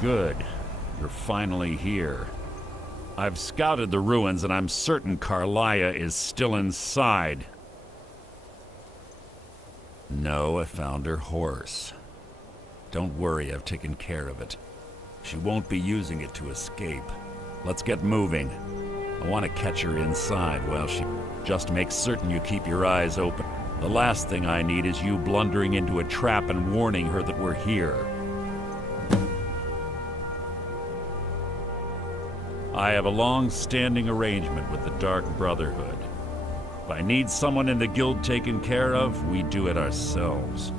Good. You're finally here. I've scouted the ruins and I'm certain Carlia is still inside. No, I found her horse. Don't worry, I've taken care of it. She won't be using it to escape. Let's get moving. I want to catch her inside while she... Just make certain you keep your eyes open. The last thing I need is you blundering into a trap and warning her that we're here. I have a long-standing arrangement with the Dark Brotherhood. If I need someone in the guild taken care of, we do it ourselves.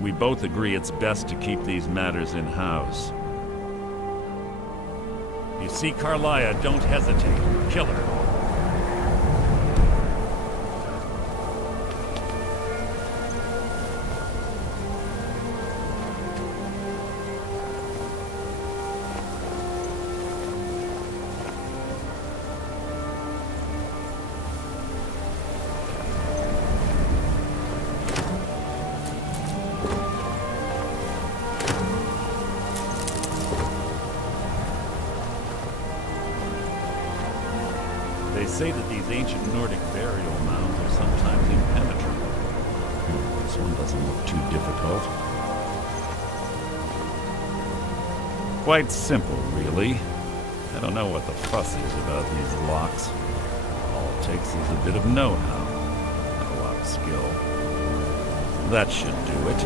We both agree it's best to keep these matters in-house. You see Carlia, don't hesitate. Kill her. They say that these ancient Nordic burial mounds are sometimes impenetrable. This one doesn't look too difficult. Quite simple, really. I don't know what the fuss is about these locks. All it takes is a bit of know-how, not a lot of skill. That should do it.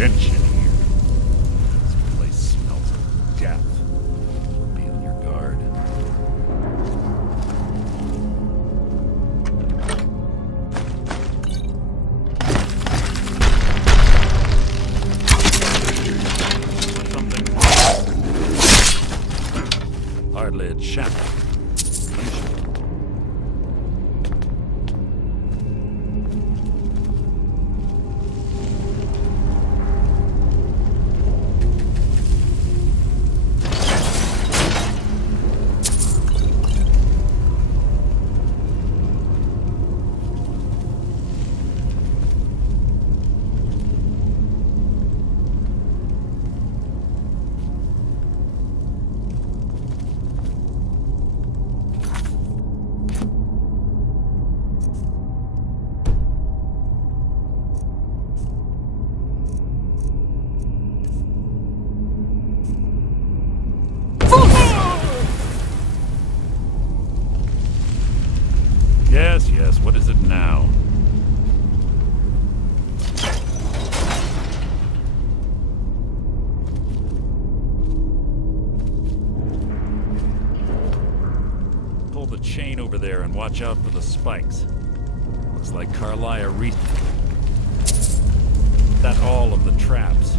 Stench in here. This place smells of death. Be on your guard. Something. Hardly a chap. Yes, what is it now? Pull the chain over there and watch out for the spikes. Looks like Carlia that all of the traps.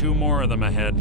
2 more of them ahead.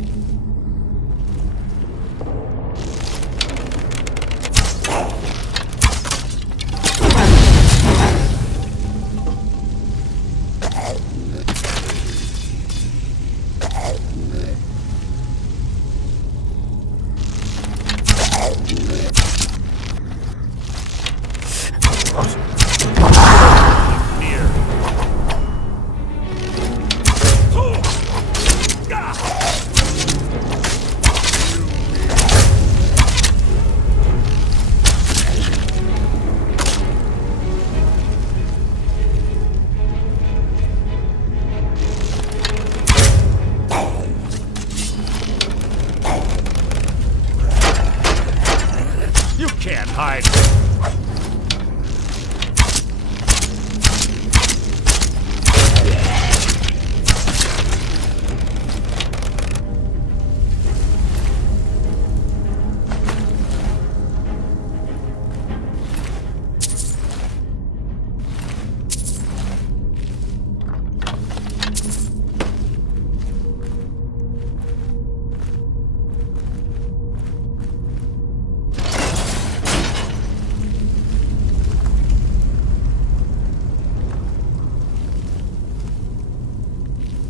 Can't hide.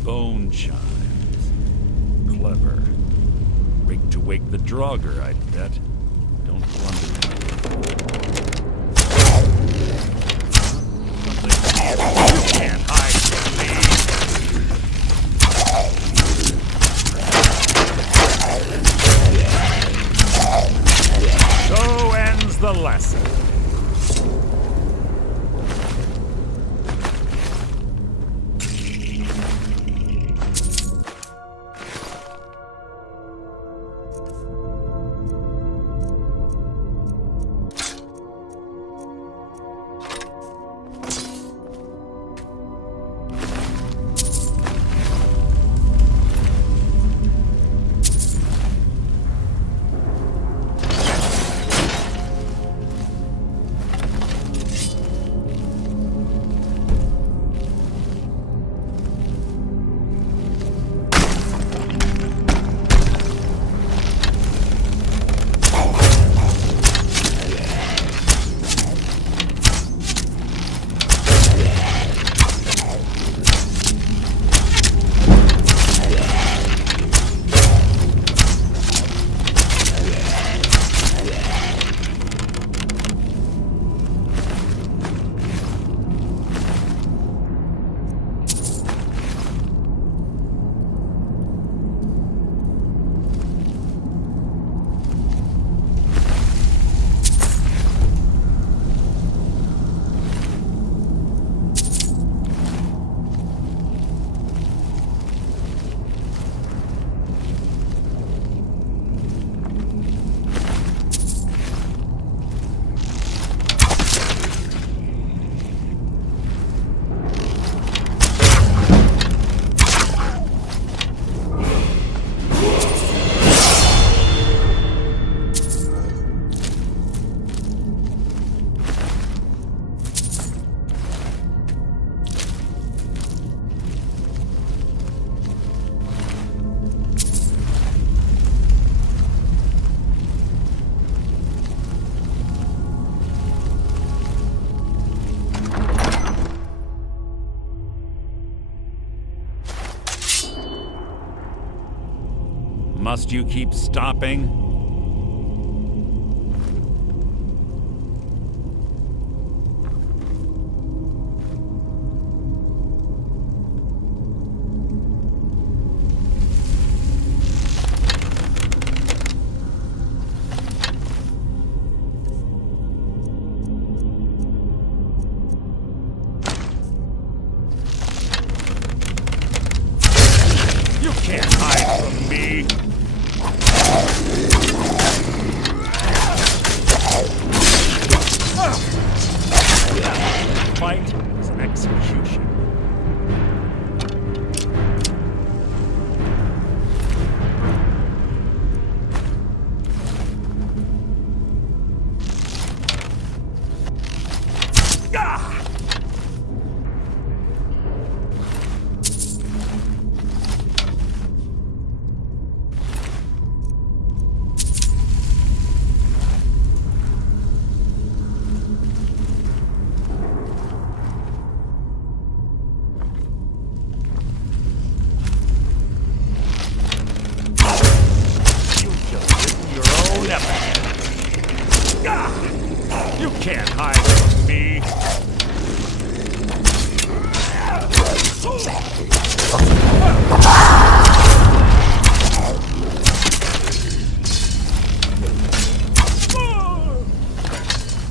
Bone chimes. Clever. Rigged to wake the Draugr, I bet. Don't blunder now. You can't hide from me! So ends the lesson. Must you keep stopping? You can't hide from me! can't hide from me.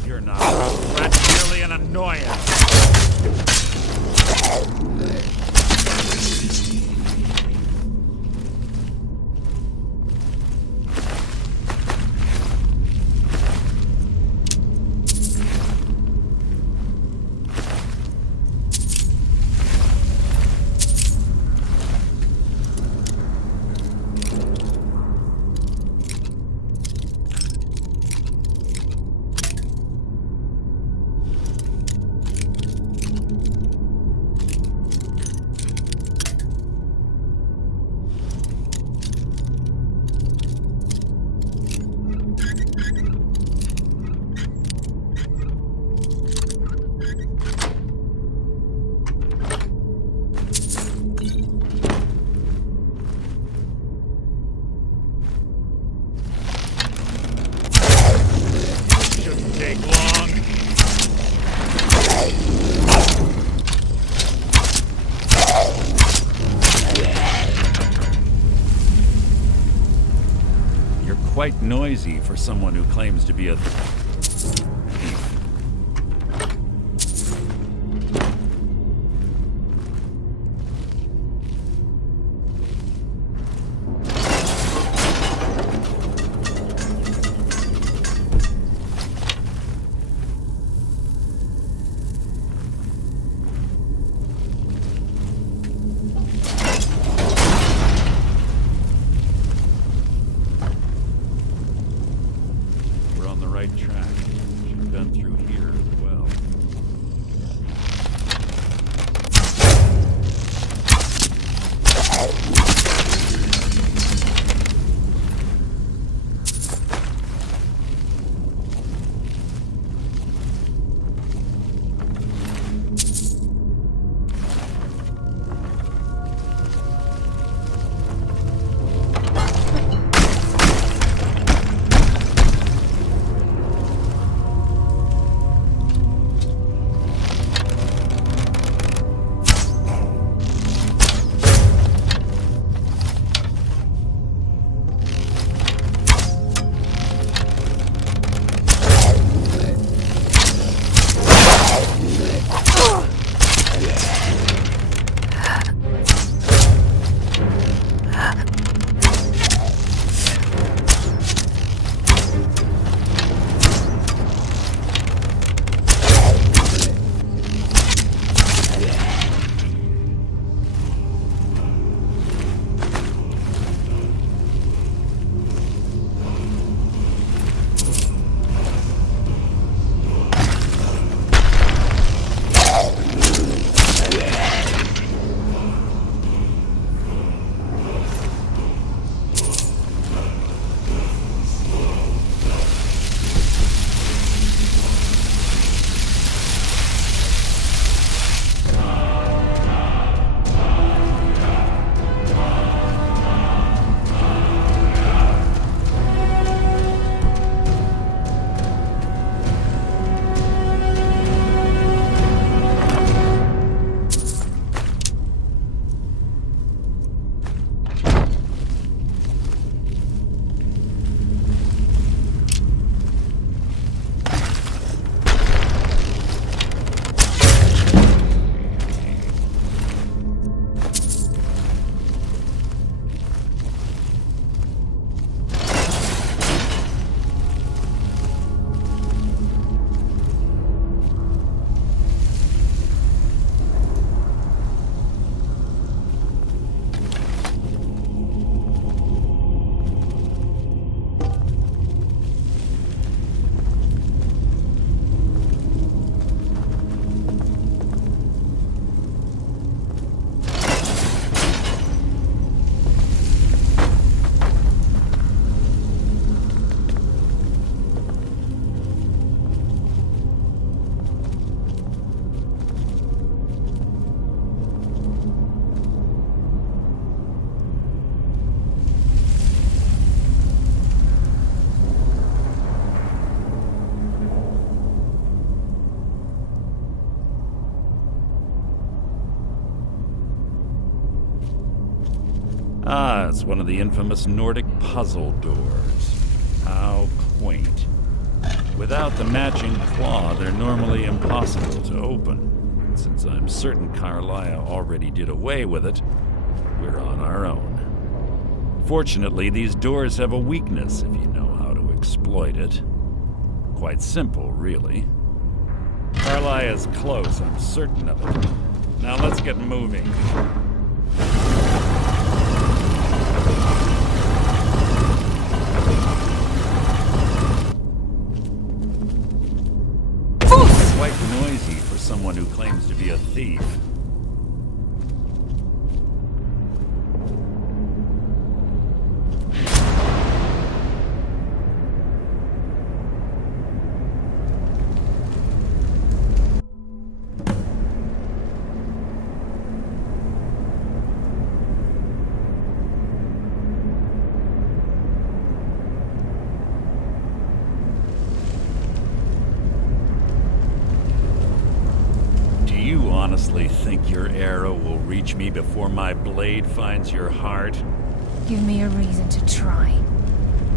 You're not a threat, merely an annoyance. Take long. You're quite noisy for someone who claims to be a thief. Right track. Yes, one of the infamous Nordic puzzle doors. How quaint. Without the matching claw, they're normally impossible to open. Since I'm certain Carlia already did away with it, we're on our own. Fortunately, these doors have a weakness if you know how to exploit it. Quite simple, really. Carlia's close, I'm certain of it. Now let's get moving. Quite noisy for someone who claims to be a thief. Honestly think your arrow will reach me before my blade finds your heart? Give me a reason to try.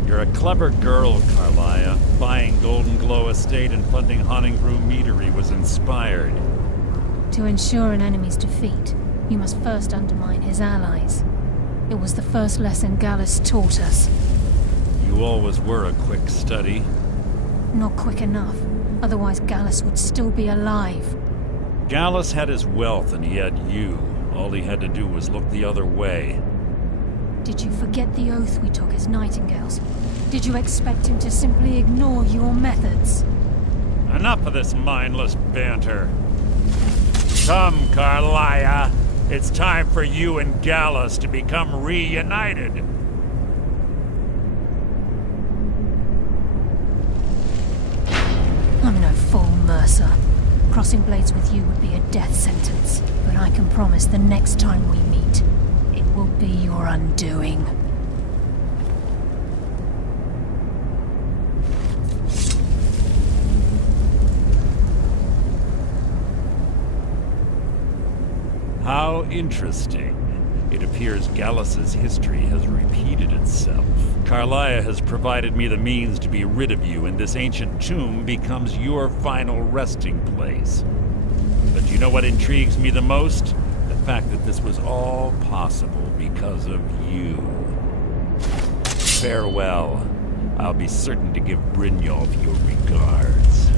You're a clever girl, Carlia. Buying Golden Glow Estate and funding Honningbrew Meadery was inspired. To ensure an enemy's defeat, you must first undermine his allies. It was the first lesson Gallus taught us. You always were a quick study. Not quick enough, otherwise Gallus would still be alive. Gallus had his wealth and he had you. All he had to do was look the other way. Did you forget the oath we took as Nightingales? Did you expect him to simply ignore your methods? Enough of this mindless banter. Come, Carlia. It's time for you and Gallus to become reunited. I'm no fool, Mercer. Crossing blades with you would be a death sentence, but I can promise the next time we meet, it will be your undoing. How interesting. It appears Gallus's history has repeated itself. Carlia has provided me the means to be rid of you, and this ancient tomb becomes your final resting place. But you know what intrigues me the most? The fact that this was all possible because of you. Farewell. I'll be certain to give Brynjolf your regards.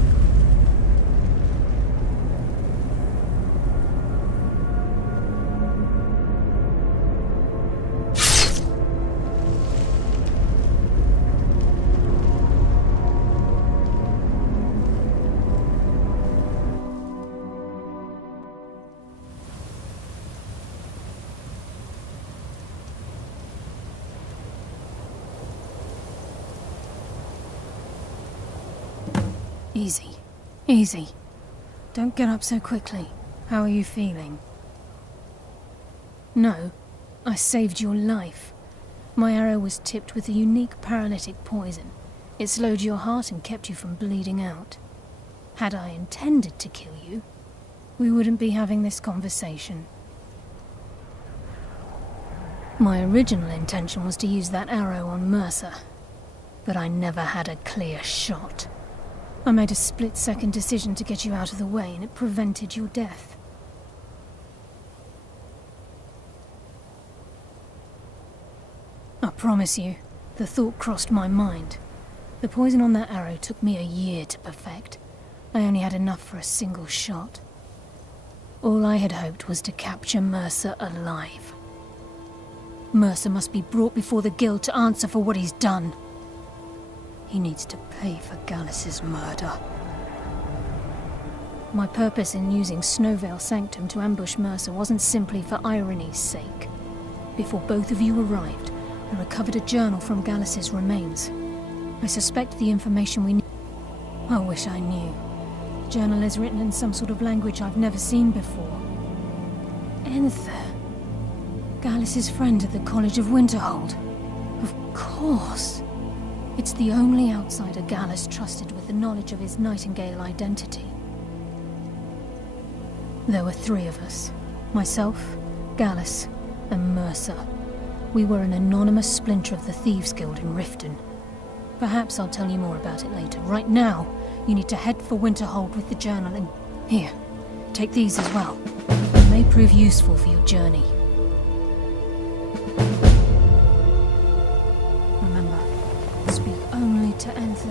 Easy. Easy. Don't get up so quickly. How are you feeling? No. I saved your life. My arrow was tipped with a unique paralytic poison. It slowed your heart and kept you from bleeding out. Had I intended to kill you, we wouldn't be having this conversation. My original intention was to use that arrow on Mercer, but I never had a clear shot. I made a split-second decision to get you out of the way, and it prevented your death. I promise you, the thought crossed my mind. The poison on that arrow took me a year to perfect. I only had enough for a single shot. All I had hoped was to capture Mercer alive. Mercer must be brought before the Guild to answer for what he's done. He needs to pay for Gallus's murder. My purpose in using Snowvale Sanctum to ambush Mercer wasn't simply for irony's sake. Before both of you arrived, I recovered a journal from Gallus's remains. I suspect the information we need. I wish I knew. The journal is written in some sort of language I've never seen before. Enther. Gallus's friend at the College of Winterhold. Of course. It's the only outsider Gallus trusted with the knowledge of his Nightingale identity. There were 3 of us. Myself, Gallus, and Mercer. We were an anonymous splinter of the Thieves Guild in Riften. Perhaps I'll tell you more about it later. Right now, you need to head for Winterhold with the journal and... Here, take these as well. They may prove useful for your journey. Remember, speak only to enter.